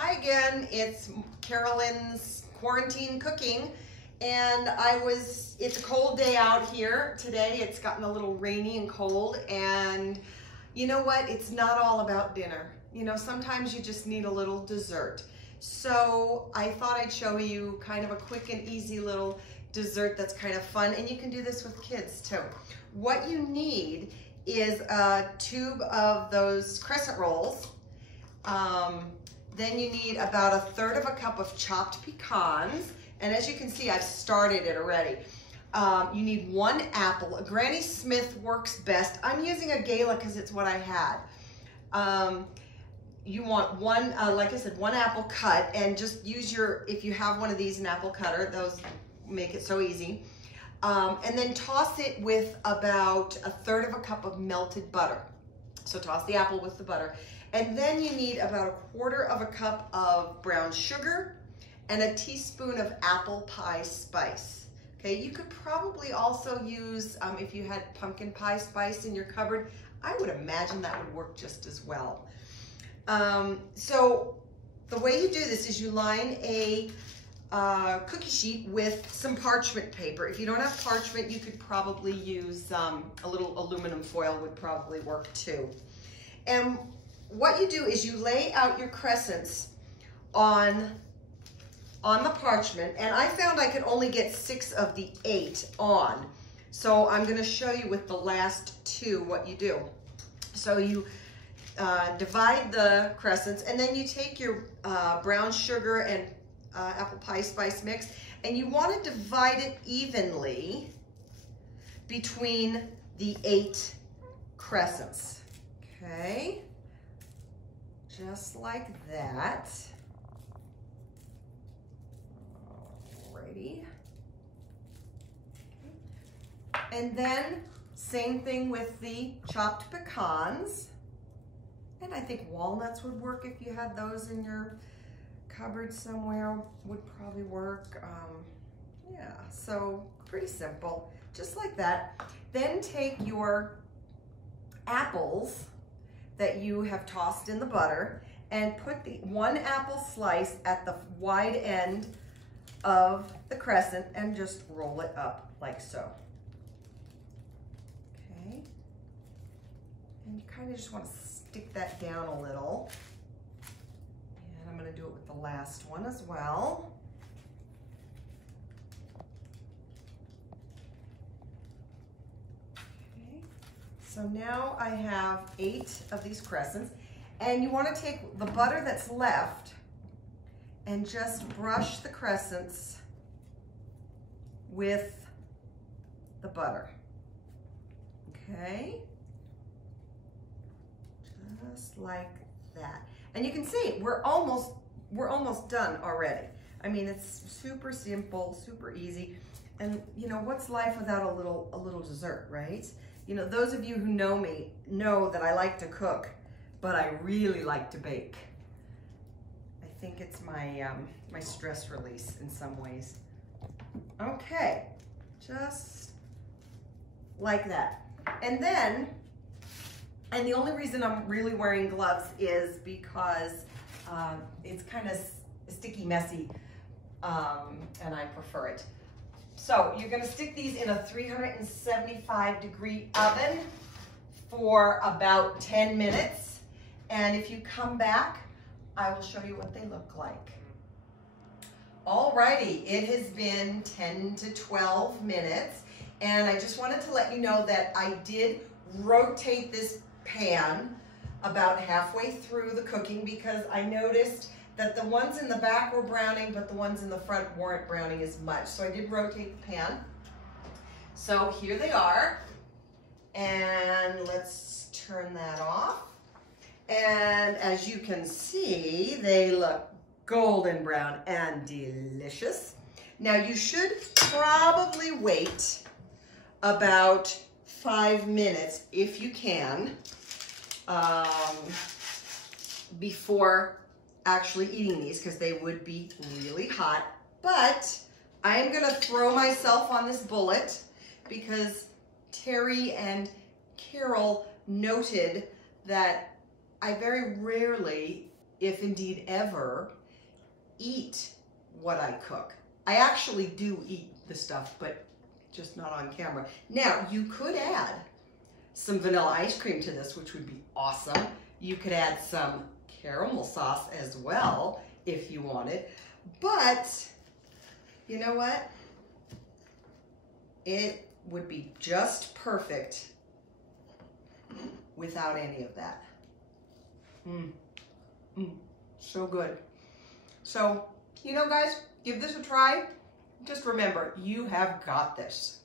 Hi again, it's Carolyn's quarantine cooking, and it's a cold day out here today. It's gotten a little rainy and cold, and you know what? It's not all about dinner. You know, sometimes you just need a little dessert. So I thought I'd show you kind of a quick and easy little dessert that's kind of fun, and you can do this with kids too. What you need is a tube of those crescent rolls. Then you need about 1/3 cup of chopped pecans. And as you can see, I've started it already. You need 1 apple. A Granny Smith works best. I'm using a Gala because it's what I had. You want like I said, 1 apple cut, and just use if you have one of these, an apple cutter, those make it so easy. And then toss it with about 1/3 cup of melted butter. So toss the apple with the butter. And then you need about 1/4 cup of brown sugar and a teaspoon of apple pie spice. Okay, you could probably also use, if you had pumpkin pie spice in your cupboard, I would imagine that would work just as well. So the way you do this is you line a cookie sheet with some parchment paper. If you don't have parchment, you could probably use a little aluminum foil would probably work too. And what you do is you lay out your crescents on the parchment, and I found I could only get 6 of the 8 on. So I'm going to show you with the last 2 what you do. So you divide the crescents, and then you take your brown sugar and apple pie spice mix, and you want to divide it evenly between the 8 crescents. Okay, just like that. Alrighty. Okay. And then same thing with the chopped pecans. And I think walnuts would work if you had those in your cupboard somewhere, would probably work. Yeah, so pretty simple, just like that. Then take your apples that you have tossed in the butter and put the 1 apple slice at the wide end of the crescent and just roll it up like so. Okay, and you kind of just want to stick that down a little. And I'm going to do it with the last one as well. Okay, so now I have 8 of these crescents, and you want to take the butter that's left and just brush the crescents with the butter. Okay, just like that. And you can see we're almost done already. I mean, it's super simple, super easy. And you know, what's life without a little dessert, right? You know, those of you who know me know that I like to cook, but I really like to bake. I think it's my my stress release in some ways. Okay, just like that. And then, and the only reason I'm really wearing gloves is because it's kind of sticky, messy, and I prefer it. So you're going to stick these in a 375-degree oven for about 10 minutes. And if you come back, I will show you what they look like. Alrighty, it has been 10 to 12 minutes. And I just wanted to let you know that I did rotate this pan about halfway through the cooking because I noticed that the ones in the back were browning, but the ones in the front weren't browning as much. So I did rotate the pan. So here they are. And let's turn that off. And as you can see, they look golden brown and delicious. Now you should probably wait about 5 minutes, if you can, before actually eating these, because they would be really hot. But I am gonna throw myself on this bullet because Terry and Carol noted that I very rarely if indeed ever, eat what I cook. I actually do eat the stuff, but just not on camera. Now, you could add some vanilla ice cream to this, which would be awesome. You could add some caramel sauce as well if you wanted. But you know what? It would be just perfect without any of that. So good. So, you know, guys, give this a try. Just remember, you have got this.